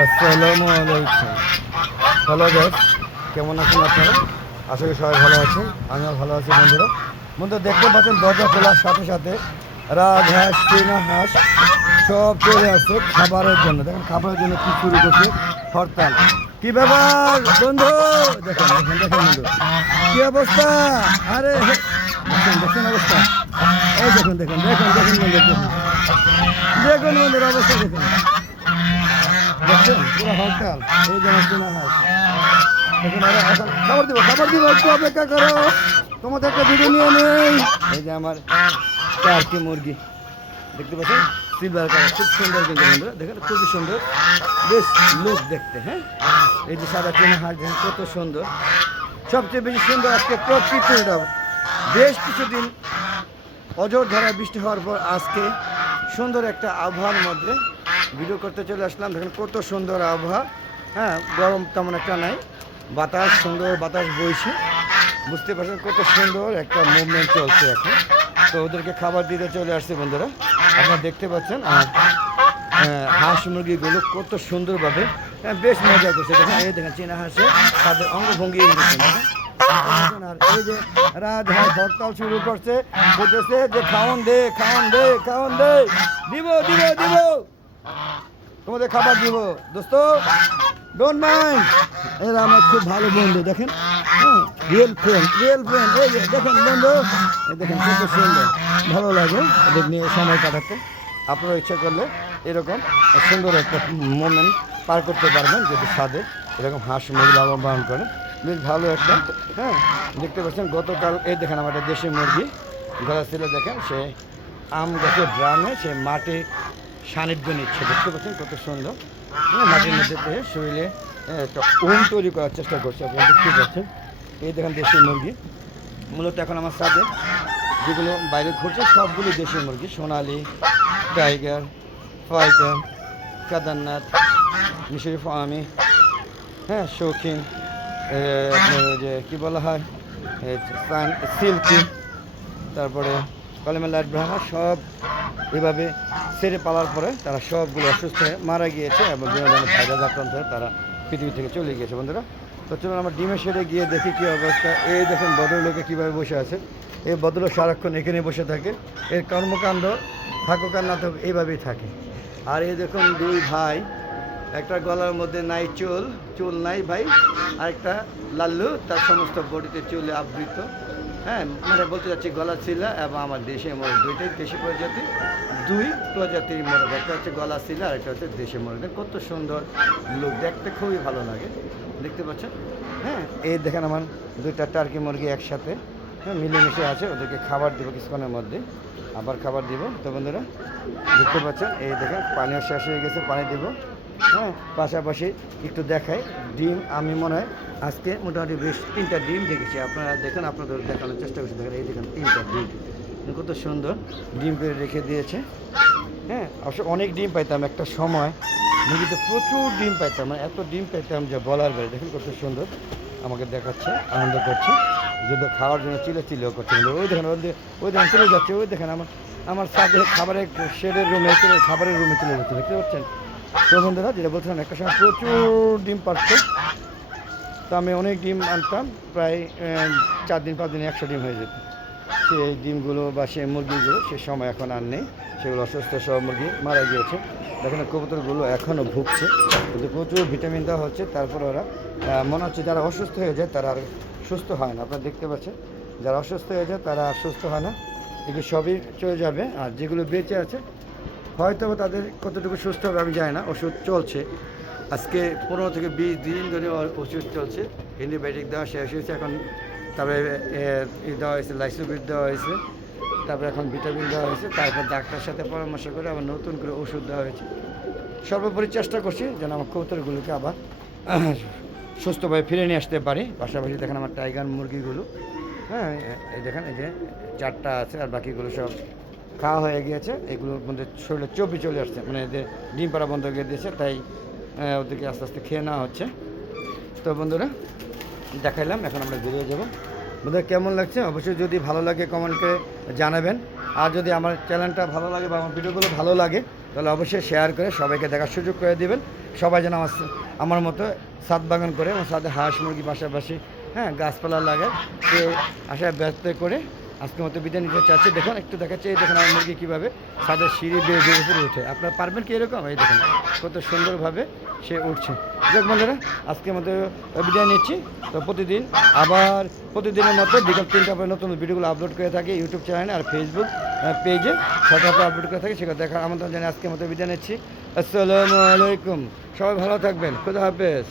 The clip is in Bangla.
আসসালামু আলাইকুম। হ্যালো গাইস কেমন আছেন আপনারা? আশা করি সবাই ভালো আছেন, আমিও ভালো আছি বন্ধুরা। বন্ধুরা, দেখতে পাচ্ছেন দরজা খোলার সাথে সাথে রাজহাঁস চীনা হাঁস সব চলে আসছে খাবারের জন্য। দেখেন খাবারের জন্য কি শুরু করছে, হরতাল। কি ব্যাপার বন্ধু? দেখেন দেখেন দেখেন বন্ধু। কি অবস্থা? আরে, দেখেন দেখেন অবস্থা। এই দেখুন দেখুন দেখুন দেখুন দেখুন। দেখুন বন্ধুর অবস্থা, দেখুন। দেখছেন পুরো হরতাল এই যে আমার চীনা দিব খাবার দিব একটু অপেক্ষা করো তোমাদের একটা ভিডিও নিয়ে নেই এই যে আমার চারটি মুরগি দেখতে পাচ্ছেন সিলভার কালার খুব সুন্দর। কিন্তু বন্ধুরা দেখেন খুবই সুন্দর বেশ লুক দেখতে হ্যাঁ? এই যে সাদা চীনা হাঁস দেখেন কত সুন্দর সবচেয়ে বেশি সুন্দর আজকে প্রকৃতিটা বেশ কিছুদিন অজর ধারা, বৃষ্টি হওয়ার পর আজকে সুন্দর একটা আবহাওয়ার মধ্যে ভিডিও করতে চলে আসলাম। দেখেন কত সুন্দর আবহাওয়া। হ্যাঁ গরম তেমন একটা নাই। বাতাস সুন্দর বাতাস বইছে। বুঝতে পারছেন কত সুন্দর একটা মুভমেন্ট চলছে এখন। তো ওদেরকে খাবার দিতে চলে আসছে বন্ধুরা। আপনারা দেখতে পাচ্ছেন আর হাঁস মুরগিগুলো কত সুন্দরভাবে হ্যাঁ, বেশ মজা করছে। দেখেন এই দেখেন চীনা হাঁসে তাদের অঙ্গভঙ্গি। আর শুরু করছে। যে খাওয়ান দে খাওয়ান দে খাওয়ান দে। দিব দিব দিব। তোমাদের খাবার দিব, দোস্ত। ডোন্ট মাইন্ড এরা আমার খুব ভালো বন্ধু, দেখেন। রিয়েল ফ্রেন্ড রিয়েল ফ্রেন্ড এই দেখেন বন্ধু দেখেন কত সুন্দর। ভালো লাগে এদের নিয়ে সময় কাটাতে। আপনারা ইচ্ছা করলে এরকম সুন্দর একটা মোমেন্ট পার করতে পারবেন, যদি সাদে এরকম হাঁস মুরগি লালন পালন করেন। বেশ ভালো একটা হ্যাঁ দেখতে পাচ্ছেন, গতকাল এই দেখেন একটা দেশি মুরগি। গলা ছিল, দেখেন, সে আম গাছের ড্রামে, সে মাটি সান্নিধ্য নিচ্ছে। দেখতে পাচ্ছেন কত সুন্দর। হ্যাঁ, মাটির মধ্যে থেকে শরীরে হ্যাঁ, একটা ওম তৈরি করার চেষ্টা করছে আপনারা দেখতে পাচ্ছেন। এই দেখেন দেশি মুরগি। মূলত এখন আমার সাথে যেগুলো বাইরে ঘুরছে সবগুলো দেশি মুরগি। সোনালি টাইগার ফাইটার কেদারনাথ মিশরি ফার্মি হ্যাঁ শৌখিন যে কী বলা হয় সিল্কি তারপরে কলেমে লাইট ব্রাহ্মা সব এভাবে সেরে পালার পরে তারা সবগুলো অসুস্থ হয়ে মারা গিয়েছে এবং ধরনের ভাইরাস আক্রান্ত হয়ে তারা পৃথিবী থেকে চলে গিয়েছে, বন্ধুরা। তো চলুন আমরা ডিমের শেডে গিয়ে দেখি কী অবস্থা। এই দেখেন ভদ্রলোকে কীভাবে বসে আছে। এই ভদ্রলোক সারাক্ষণ এখানে বসে থাকে। এর কর্মকাণ্ড থাকুক আর না থাকুক, এইভাবেই থাকে। আর এই দেখুন দুই ভাই, একটা গলার মধ্যে নাই চুল চুল নাই ভাই, আর একটা লাল্লু, তার সমস্ত বডিতে চুলে আবৃত। হ্যাঁ মানে বলতে চাচ্ছি গলা ছিলা এবং আমার দেশে মোরগ দুইটাই দেশি প্রজাতি। দুই প্রজাতির মোরগ একটা হচ্ছে গলা ছিলা আর একটা হচ্ছে দেশি মোরগ কত সুন্দর লোক দেখতে খুবই ভালো লাগে। দেখতে পাচ্ছেন? হ্যাঁ। এই দেখেন আমার দুইটা টার্কি মুরগি একসাথে হ্যাঁ মিলেমিশে আছে। ওদেরকে খাবার দেবো কিছুক্ষণের মধ্যে, আবার খাবার দিব। তো বন্ধুরা, দেখতে পাচ্ছেন? এই দেখেন, পানিও শেষ হয়ে গেছে, পানি দিব। হ্যাঁ পাশাপাশি একটু দেখাই। ডিম, আমি মনে হয় আজকে মোটামুটি বেশ তিনটা ডিম দেখেছি। আপনারা দেখেন, আপনাদের দেখানোর চেষ্টা করছি। দেখেন, এই দেখেন, তিনটা ডিম। কত সুন্দর ডিম করে রেখে দিয়েছে। হ্যাঁ অবশ্য অনেক ডিম পাইতাম একটা সময়। মুরগিতে প্রচুর ডিম পাইতাম মানে এত ডিম পাইতাম যে বলার বাইরে দেখেন, কত সুন্দর আমাকে দেখাচ্ছে, আনন্দ করছে। যদি খাওয়ার জন্য চিলে চিলেও করছে ওই দেখেন, ওই ওই দেখেন, চলে যাচ্ছে, ওই দেখেন, আমার আমার সাথে খাবারের শেডের রুমে, চলে খাবারের রুমে চলে যাচ্ছে, দেখতে পাচ্ছেন? তো বন্ধুরা, যেটা বলছিলাম, একটা সময় প্রচুর ডিম পাচ্ছে তো আমি অনেক ডিম আনতাম, প্রায় চার দিন, পাঁচ দিনে একশো ডিম হয়ে যেত। সেই ডিমগুলো বা সেই মুরগিগুলো সে সময় এখন আর নেই। সেগুলো অসুস্থ সব মুরগি মারা গিয়েছে। দেখেন কবুতরগুলো এখনও ভুগছে। কিন্তু প্রচুর ভিটামিন দেওয়া হচ্ছে, তারপর ওরা মনে হচ্ছে যারা অসুস্থ হয়ে যায় তারা আর সুস্থ হয় না। আপনারা দেখতে পাচ্ছেন, যারা অসুস্থ হয়ে যায় তারা আর সুস্থ হয় না। এগুলো সবই চলে যাবে, আর যেগুলো বেঁচে আছে হয়তো তাদের কতটুকু সুস্থ হবে আমি জানি না, ওষুধ চলছে। আজকে পনেরো থেকে বিশ দিন ধরে ওষুধ চলছে। অ্যান্টিবায়োটিক দেওয়া শেষ হয়েছে, এখন তারপরে দেওয়া হয়েছে লাইসোবিট দেওয়া হয়েছে, তারপরে এখন ভিটামিন দেওয়া হয়েছে, তারপর ডাক্তারের সাথে পরামর্শ করে আবার নতুন করে ওষুধ দেওয়া হয়েছে। সর্বোপরি চেষ্টা করছি যেন আমার কৌতরগুলোকে আবার সুস্থভাবে ফিরে নিয়ে আসতে পারি। পাশাপাশি দেখেন আমার টাইগার মুরগিগুলো হ্যাঁ এই দেখেন, এই যে চারটা আছে আর বাকিগুলো সব খাওয়া হয়ে গিয়েছে। এগুলোর মধ্যে শরীরে চর্বি চলে আসছে মানে এদের ডিম পাড়া বন্ধ করে দিয়েছে, তাই ওদেরকে আস্তে আস্তে খেয়ে নেওয়া হচ্ছে। তো বন্ধুরা, দেখাইলাম, এখন আমরা বেরিয়ে যাব। বন্ধুরা, কেমন লাগছে? অবশ্যই যদি ভালো লাগে কমেন্টে জানাবেন। আর যদি আমার চ্যানেলটা ভালো লাগে বা আমার ভিডিওগুলো ভালো লাগে, তাহলে অবশ্যই শেয়ার করে সবাইকে দেখার সুযোগ করে দিবেন। সবাই যেন আমার আমার মতো সাত বাগান করে, আমার সাথে হাঁস মুরগি পাশাপাশি হ্যাঁ গাছপালা লাগায়, সে আশায় ব্যস্ত করে আজকের মতো বিদায় নিতে চাচ্ছি। দেখুন, একটু দেখাচ্ছে, এই দেখুন আমার মুরগি কীভাবে ছাদের সিঁড়ি বেয়ে বেয়ে উপরে উঠে। আপনারা পারবেন কি এরকম? এই দেখুন, কত সুন্দরভাবে সে উঠছে। যাক বন্ধুরা আজকের মতো বিদায় নিচ্ছি। তো প্রতিদিন আবার, প্রতিদিনের মতো বিকাল তিনটা পরে নতুন ভিডিওগুলো আপলোড করে থাকি ইউটিউব চ্যানেলে আর ফেসবুক পেজে সকালে আপলোড করে থাকি সেটা দেখার আমন্ত্রণ জানিয়ে আজকের মতো বিদায় নিচ্ছি। আসসালামু আলাইকুম। সবাই ভালো থাকবেন। খুদা হাফেজ।